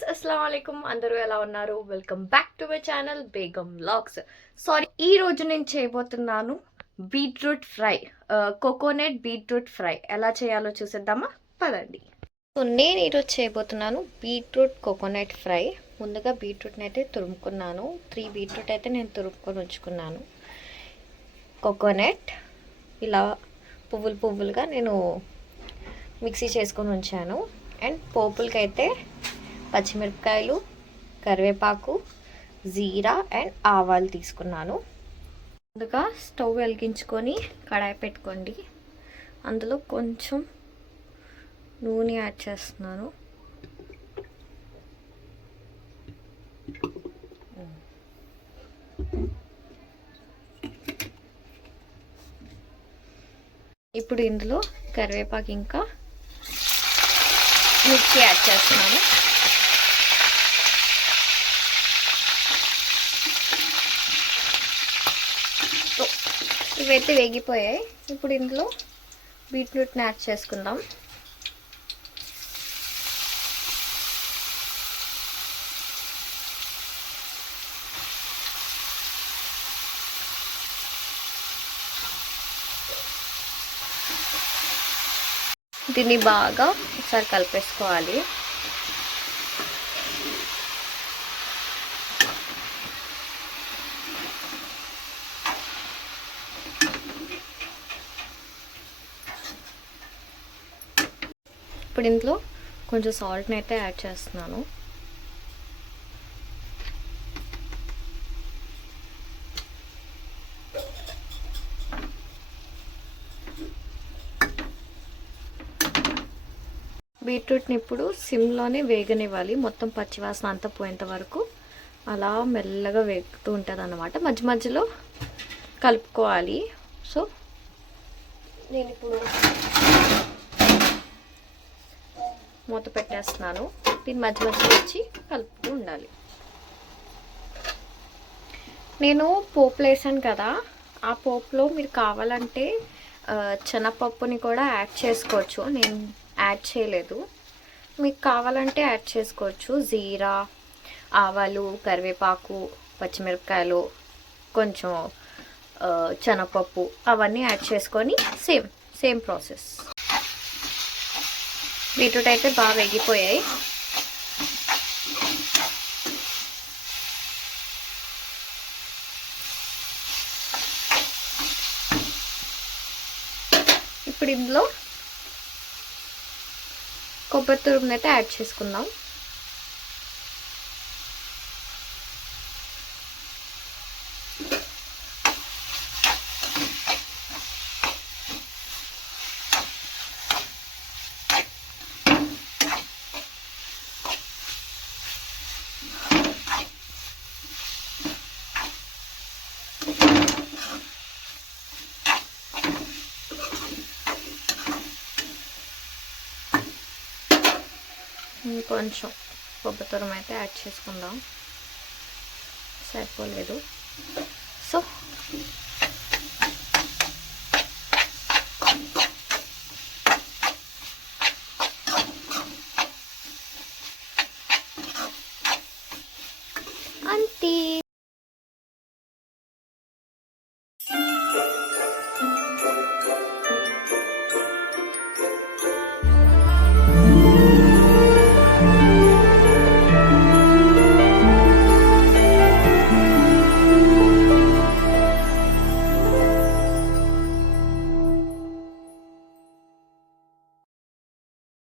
Friends, అస్సలం వాలేకుమ్. అందరూ ఎలా ఉన్నారు? Welcome back to my channel Begum vlogs. Sorry, ఈ రోజు నేను చేయబోతున్నాను beetroot fry, coconut beetroot fry. ఎలా చేయాలో చూసేద్దామా? పదండి. సో నేను ఈరోజు చేయబోతున్నాను బీట్రూట్ కోకోనట్ ఫ్రై. ముందుగా బీట్రూట్ని అయితే తురుముకున్నాను. 3 బీట్రూట్ అయితే నేను తురుముకొని ఉంచుకున్నాను. కోకోనట్ ఇలా పువ్వులుగా నేను మిక్సీ చేసుకొని ఉంచాను. అండ్ పోపులకైతే పచ్చిమిరపకాయలు, కరివేపాకు, జీరా అండ్ ఆవాలు తీసుకున్నాను. ముందుగా స్టవ్ వెలిగించుకొని కడాయి పెట్టుకోండి. అందులో కొంచెం నూనె యాడ్ చేస్తున్నాను. ఇప్పుడు ఇందులో కరివేపాకు ఇంకా మిర్చి యాడ్ చేస్తున్నాను. ఇవైతే వేగిపోయాయి. ఇప్పుడు ఇందులో బీట్రూట్ని యాడ్ చేసుకుందాం. దీన్ని బాగా ఒకసారి కలిపేసుకోవాలి. ఇప్పుడు ఇందులో కొంచెం సాల్ట్ని అయితే యాడ్ చేస్తున్నాను. బీట్రూట్ని ఇప్పుడు సిమ్లోనే వేగనివ్వాలి. మొత్తం పచ్చివాసన అంతా పోయేంత వరకు అలా మెల్లగా వేగుతూ ఉంటుంది అన్నమాట. మధ్య మధ్యలో కలుపుకోవాలి. సో నేను ఇప్పుడు మూత పెట్టేస్తున్నాను. దీన్ని మధ్య మధ్యలో వచ్చి కలుపుతూ ఉండాలి. నేను పోపులు వేసాను కదా, ఆ పోపులో మీరు కావాలంటే శనగపప్పుని కూడా యాడ్ చేసుకోవచ్చు. నేను యాడ్ చేయలేదు. మీకు కావాలంటే యాడ్ చేసుకోవచ్చు. జీరా, ఆవాలు, కరివేపాకు, పచ్చిమిరపకాయలు, కొంచెం శనగపప్పు అవన్నీ యాడ్ చేసుకొని సేమ్ ప్రాసెస్. బీట్రూట్ అయితే బాగా వేగిపోయాయి. ఇప్పుడు ఇందులో కొబ్బరి తురుముని అయితే యాడ్ చేసుకుందాం. కొంచెం కొబ్బరి తురుము అయితే యాడ్ చేసుకుందాం. సరిపోలేదు. సో